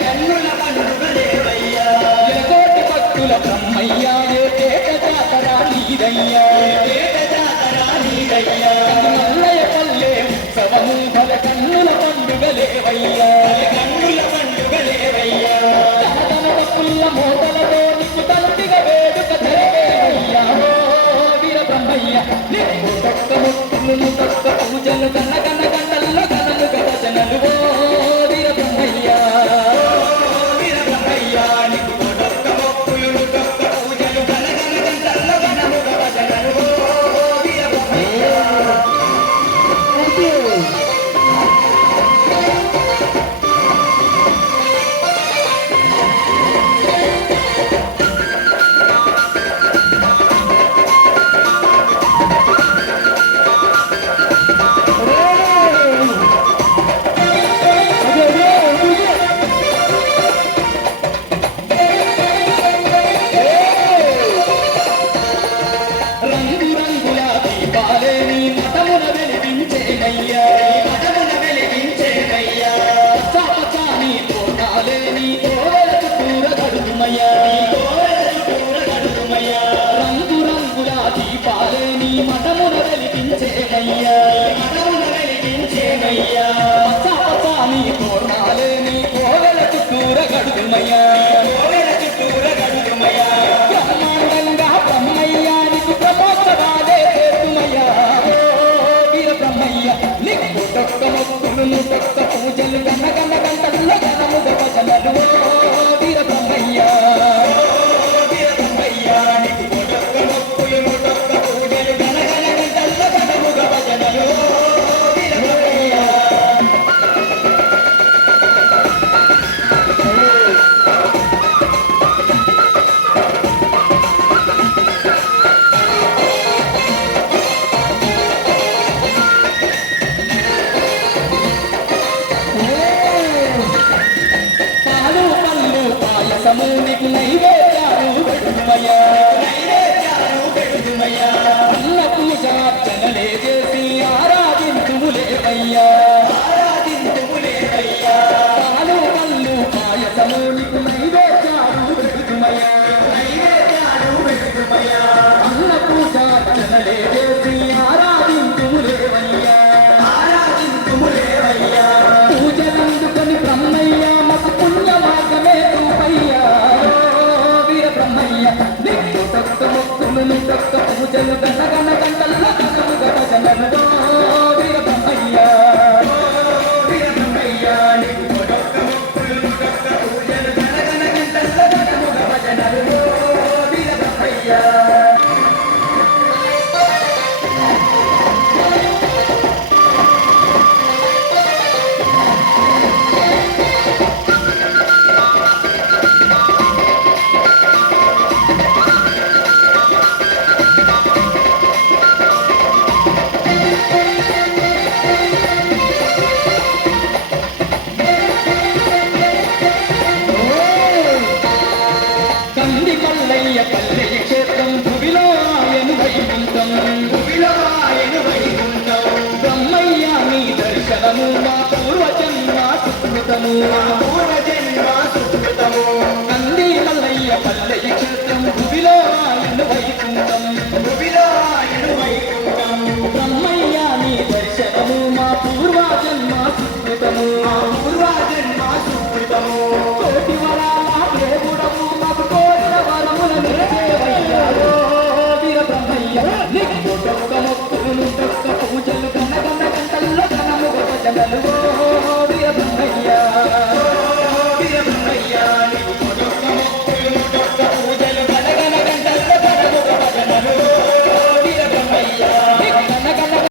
కన్నుల పండుగలేవయ్యా కోటి భక్తుల బ్రహ్మయ్య ఏట జాతర నీదయ్యా మల్లయ్య పల్లె ఉత్సవము బల కన్నుల పండుగలేవయ్యా ధన పుల్ల మోతలతో నీకు తంతిగా వేడుక జరిగేవయ్యా వీర బ్రహ్మయ్య నీకు తొక్క ముక్కులు తొక్క పూజలు గన్న గన్న గంటల్లో గనలు గజనలు వీర బ్రహ్మయ్య నీకు తొక్క ముక్కులు తొక్క పూజలు గన్న గన్న గంటల్లో గనలు గజనలు వీర బ్రహ్మయ్య. రంగు రంగుల దీపాలేని మఠమున వెలిగించేనయ్యా పచ్చాని తోరణాలేని కోవెల చుట్టూర గడుమయ్యా బ్రహ్మాండంగా బ్రహ్మయ్యానికి ప్రమోత్సవాలే చేతుమయ్యా వీర బ్రహ్మయ్య నీకు తొక్క మొక్కులు తొక్క పూజలు గన్న గన్న గంటల్లో గనముగ భజనలు వీర బ్రహ్మయ్య నీకు నైవేద్యాలు పెడుమయ్యా అన్న పూజార్చనలే చేసి ఆరాధించుములేవయ్యా పాలు పళ్ళు పాయసము నీకు నైవేద్యాలు పెడుమయ్యా అన్న పూజార్చనలే చేసి ఆరాధించుములేవయ్యా పూజలందుకొని బ్రహ్మయ్య మాకు పుణ్య మార్గమే తూపయ్యా వీర బ్రహ్మయ్య నీకు తొక్క మొక్కులు తొక్క పూజలు గన గన గంటల్లో గనముగ భజనలు వీర బ్రహ్మయ్య నీకు తొక్క మొక్కులు తొక్క పూజలు గన గన గంటల్లో గనముగ భజనలు వీర బ్రహ్మయ్య. మల్లయ్య పల్లెయ క్షేత్రం భువిలో ఆయన వైకుంఠం బ్రహ్మయ్య నీ దర్శనము మా పూర్వజన్మ సుకృతము నంది మల్లయ్య పల్లెయ క్షేత్రం భువిలో ఆయన వైకుంఠం బ్రహ్మయ్య నీ దర్శనము మా పూర్వజన్మ సుకృతము కోటి వరాల దేవుడము మాకు కోరిన వరముల నిలిచేవయ్యా వీర బ్రహ్మయ్య నీకు తొక్క మొక్కులు తొక్క పూజలు గన్న గన్న గంటల్లో గనముగ భజనలు